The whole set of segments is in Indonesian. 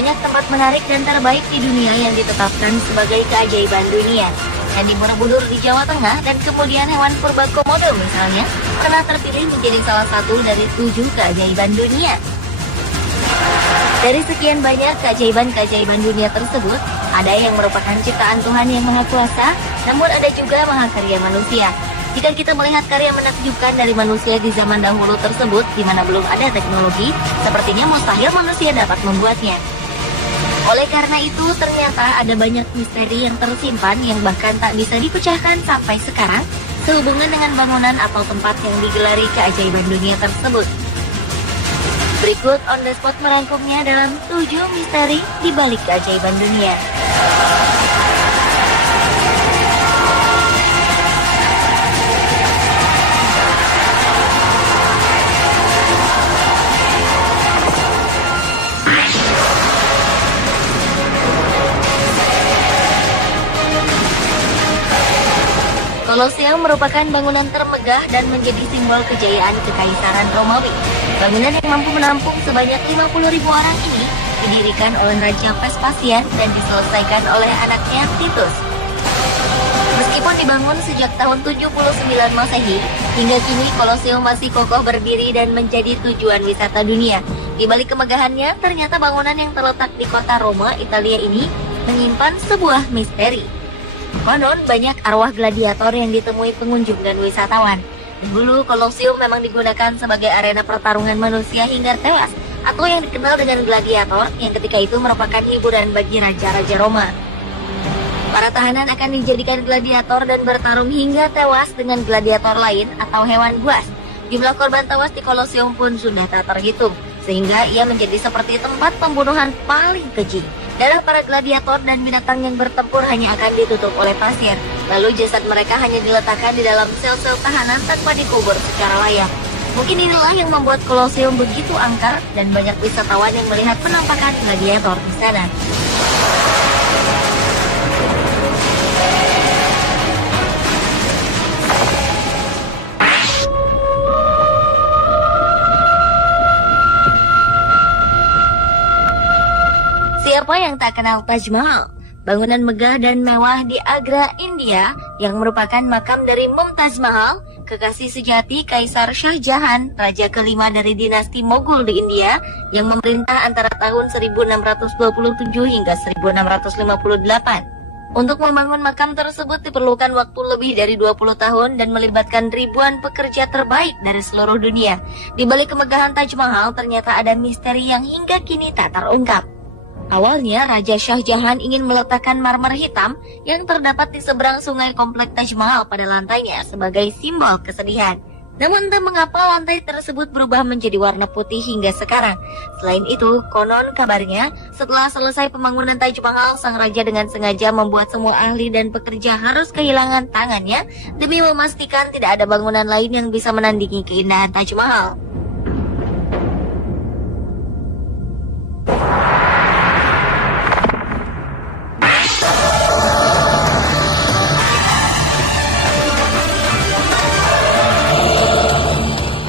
banyak tempat menarik dan terbaik di dunia yang ditetapkan sebagai keajaiban dunia. Candi Borobudur di Jawa Tengah dan kemudian hewan purba Komodo misalnya pernah terpilih menjadi salah satu dari 7 keajaiban dunia. Dari sekian banyak keajaiban-keajaiban dunia tersebut, ada yang merupakan ciptaan Tuhan yang Maha Kuasa, namun ada juga mahakarya manusia. Jika kita melihat karya menakjubkan dari manusia di zaman dahulu tersebut, di mana belum ada teknologi, sepertinya mustahil manusia dapat membuatnya. Oleh karena itu, ternyata ada banyak misteri yang tersimpan yang bahkan tak bisa dipecahkan sampai sekarang, sehubungan dengan bangunan atau tempat yang digelari keajaiban dunia tersebut. Berikut On The Spot merangkumnya dalam 7 misteri di balik keajaiban dunia. Kolosium merupakan bangunan termegah dan menjadi simbol kejayaan Kekaisaran Romawi. Bangunan yang mampu menampung sebanyak 50.000 orang ini didirikan oleh Raja Vespasian dan diselesaikan oleh anaknya Titus. Meskipun dibangun sejak tahun 79 Masehi, hingga kini Kolosium masih kokoh berdiri dan menjadi tujuan wisata dunia. Di balik kemegahannya, ternyata bangunan yang terletak di kota Roma, Italia ini menyimpan sebuah misteri. Konon banyak arwah gladiator yang ditemui pengunjung dan wisatawan. Dulu Kolosium memang digunakan sebagai arena pertarungan manusia hingga tewas, atau yang dikenal dengan gladiator, yang ketika itu merupakan hiburan bagi raja-raja Roma. Para tahanan akan dijadikan gladiator dan bertarung hingga tewas dengan gladiator lain atau hewan buas. Jumlah korban tewas di Kolosium pun sudah tak terhitung, sehingga ia menjadi seperti tempat pembunuhan paling keji. Darah para gladiator dan binatang yang bertempur hanya akan ditutup oleh pasir. Lalu jasad mereka hanya diletakkan di dalam sel-sel tahanan tanpa dikubur secara layak. Mungkin inilah yang membuat Kolosium begitu angker dan banyak wisatawan yang melihat penampakan gladiator di sana. Siapa yang tak kenal Taj Mahal? Bangunan megah dan mewah di Agra, India, yang merupakan makam dari Mumtaz Mahal, kekasih sejati Kaisar Shah Jahan, raja kelima dari dinasti Mughal di India, yang memerintah antara tahun 1627 hingga 1658. Untuk membangun makam tersebut diperlukan waktu lebih dari 20 tahun dan melibatkan ribuan pekerja terbaik dari seluruh dunia. Di balik kemegahan Taj Mahal, ternyata ada misteri yang hingga kini tak terungkap. Awalnya, Raja Shah Jahan ingin meletakkan marmer hitam yang terdapat di seberang sungai komplek Taj Mahal pada lantainya sebagai simbol kesedihan. Namun entah mengapa lantai tersebut berubah menjadi warna putih hingga sekarang. Selain itu, konon kabarnya setelah selesai pembangunan Taj Mahal, sang raja dengan sengaja membuat semua ahli dan pekerja harus kehilangan tangannya demi memastikan tidak ada bangunan lain yang bisa menandingi keindahan Taj Mahal.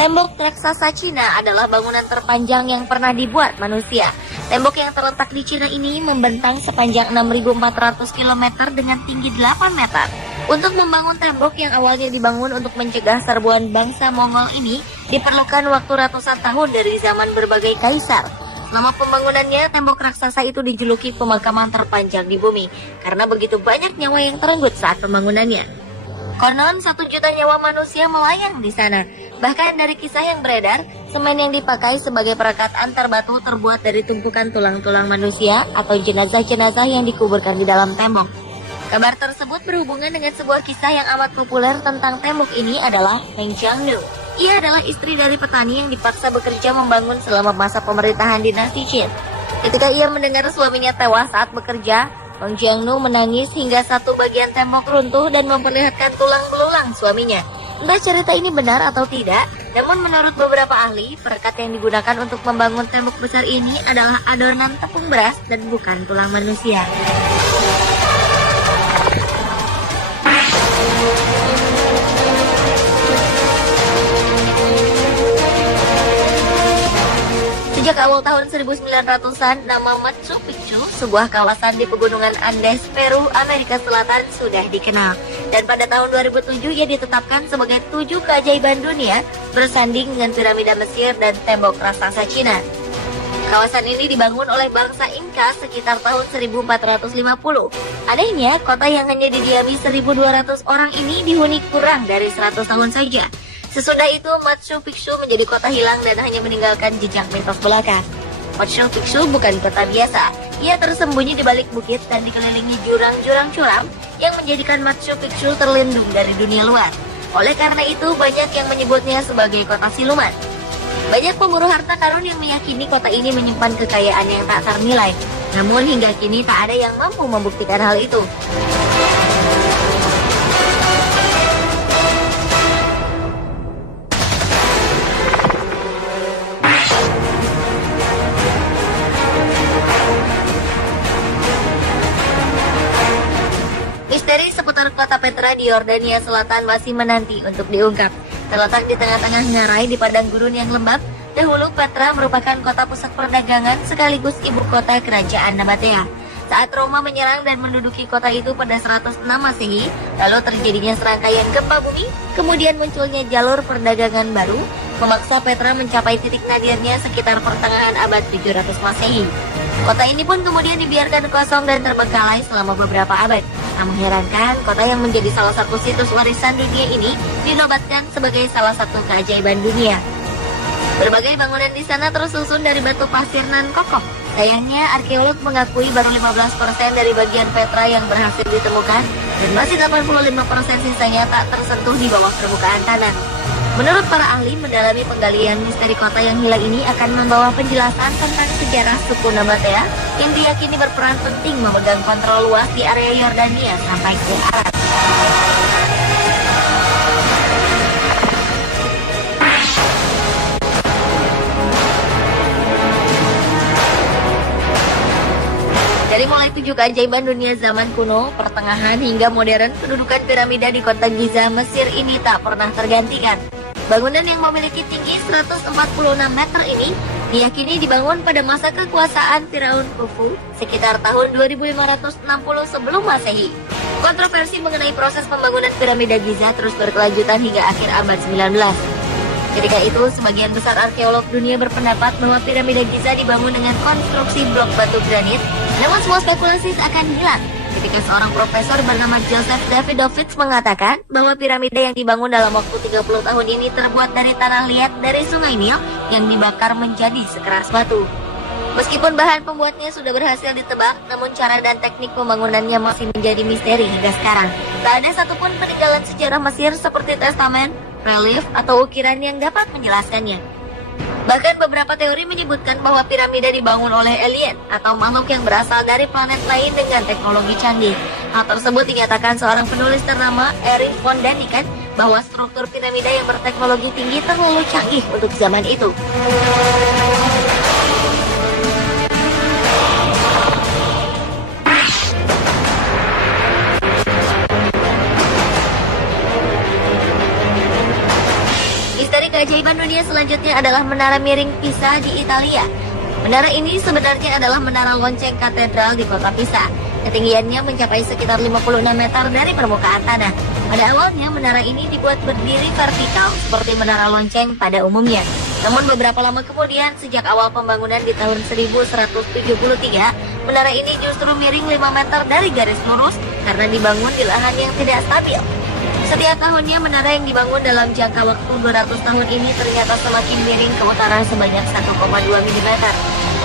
Tembok raksasa Cina adalah bangunan terpanjang yang pernah dibuat manusia. Tembok yang terletak di Cina ini membentang sepanjang 6.400 km dengan tinggi 8 meter. Untuk membangun tembok yang awalnya dibangun untuk mencegah serbuan bangsa Mongol ini, diperlukan waktu ratusan tahun dari zaman berbagai kaisar. Selama pembangunannya, tembok raksasa itu dijuluki pemakaman terpanjang di bumi, karena begitu banyak nyawa yang terenggut saat pembangunannya. Konon 1 juta nyawa manusia melayang di sana. Bahkan dari kisah yang beredar, semen yang dipakai sebagai perekat antar batu terbuat dari tumpukan tulang-tulang manusia atau jenazah-jenazah yang dikuburkan di dalam tembok. Kabar tersebut berhubungan dengan sebuah kisah yang amat populer tentang tembok ini adalah Meng Jiangnu. Ia adalah istri dari petani yang dipaksa bekerja membangun selama masa pemerintahan dinasti Qin. Ketika ia mendengar suaminya tewas saat bekerja, Meng Jiangnu menangis hingga satu bagian tembok runtuh dan memperlihatkan tulang belulang suaminya. Entah cerita ini benar atau tidak, namun menurut beberapa ahli, perekat yang digunakan untuk membangun tembok besar ini adalah adonan tepung beras dan bukan tulang manusia. Sejak awal tahun 1900-an, nama Machu Picchu, sebuah kawasan di pegunungan Andes, Peru, Amerika Selatan, sudah dikenal. Dan pada tahun 2007, ia ditetapkan sebagai 7 keajaiban dunia, bersanding dengan piramida Mesir dan tembok raksasa Cina. Kawasan ini dibangun oleh bangsa Inca sekitar tahun 1450. Anehnya, kota yang hanya didiami 1.200 orang ini dihuni kurang dari 100 tahun saja. Sesudah itu, Machu Picchu menjadi kota hilang dan hanya meninggalkan jejak mitos belaka. Machu Picchu bukan kota biasa. Ia tersembunyi di balik bukit dan dikelilingi jurang-jurang curam yang menjadikan Machu Picchu terlindung dari dunia luar. Oleh karena itu, banyak yang menyebutnya sebagai kota siluman. Banyak pemburu harta karun yang meyakini kota ini menyimpan kekayaan yang tak ternilai. Namun hingga kini tak ada yang mampu membuktikan hal itu. Misteri seputar kota Petra di Yordania Selatan masih menanti untuk diungkap. Terletak di tengah-tengah ngarai di padang gurun yang lembab, dahulu Petra merupakan kota pusat perdagangan sekaligus ibu kota kerajaan Nabatea. Saat Roma menyerang dan menduduki kota itu pada 106 Masehi, lalu terjadinya serangkaian gempa bumi, kemudian munculnya jalur perdagangan baru, memaksa Petra mencapai titik nadirnya sekitar pertengahan abad 700 Masehi. Kota ini pun kemudian dibiarkan kosong dan terbengkalai selama beberapa abad. Tak mengherankan, kota yang menjadi salah satu situs warisan dunia ini dinobatkan sebagai salah satu keajaiban dunia. Berbagai bangunan di sana tersusun dari batu pasir nan kokoh. Sayangnya, arkeolog mengakui baru 15% dari bagian Petra yang berhasil ditemukan dan masih 85% sisanya tak tersentuh di bawah permukaan tanah. Menurut para ahli, mendalami penggalian misteri kota yang hilang ini akan membawa penjelasan tentang sejarah suku Nabatea yang diyakini berperan penting memegang kontrol luas di area Yordania sampai ke Arab. Dari mulai 7 keajaiban dunia zaman kuno, pertengahan hingga modern, kedudukan piramida di kota Giza, Mesir ini tak pernah tergantikan. Bangunan yang memiliki tinggi 146 meter ini diyakini dibangun pada masa kekuasaan Firaun Khufu sekitar tahun 2560 sebelum Masehi. Kontroversi mengenai proses pembangunan piramida Giza terus berkelanjutan hingga akhir abad 19. Ketika itu, sebagian besar arkeolog dunia berpendapat bahwa piramida Giza dibangun dengan konstruksi blok batu granit, namun semua spekulasi akan hilang ketika seorang profesor bernama Joseph Davidovich mengatakan bahwa piramida yang dibangun dalam waktu 30 tahun ini terbuat dari tanah liat dari sungai Nil yang dibakar menjadi sekeras batu. Meskipun bahan pembuatnya sudah berhasil ditebak, namun cara dan teknik pembangunannya masih menjadi misteri hingga sekarang. Tak ada satupun peninggalan sejarah Mesir seperti testamen, relief, atau ukiran yang dapat menjelaskannya. Bahkan beberapa teori menyebutkan bahwa piramida dibangun oleh alien atau makhluk yang berasal dari planet lain dengan teknologi canggih. Hal tersebut dinyatakan seorang penulis ternama Erich von Däniken bahwa struktur piramida yang berteknologi tinggi terlalu canggih untuk zaman itu. Keajaiban dunia selanjutnya adalah Menara Miring Pisa di Italia. Menara ini sebenarnya adalah menara lonceng katedral di kota Pisa. Ketinggiannya mencapai sekitar 56 meter dari permukaan tanah. Pada awalnya, menara ini dibuat berdiri vertikal seperti menara lonceng pada umumnya. Namun beberapa lama kemudian, sejak awal pembangunan di tahun 1173, menara ini justru miring 5 meter dari garis lurus karena dibangun di lahan yang tidak stabil. Setiap tahunnya, menara yang dibangun dalam jangka waktu 200 tahun ini ternyata semakin miring ke utara sebanyak 1,2 mm.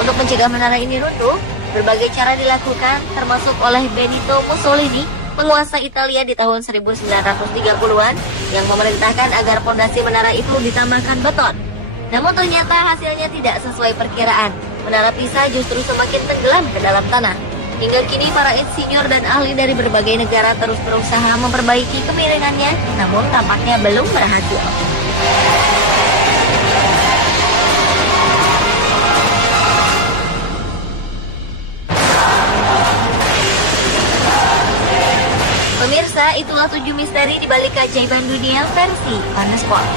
Untuk mencegah menara ini runtuh, berbagai cara dilakukan, termasuk oleh Benito Mussolini, penguasa Italia di tahun 1930-an, yang memerintahkan agar fondasi menara itu ditambahkan beton. Namun ternyata hasilnya tidak sesuai perkiraan. Menara Pisa justru semakin tenggelam ke dalam tanah. Hingga kini para insinyur dan ahli dari berbagai negara terus berusaha memperbaiki kemiringannya, namun tampaknya belum berhasil. Pemirsa, itulah 7 misteri di balik keajaiban dunia versi On The Spot.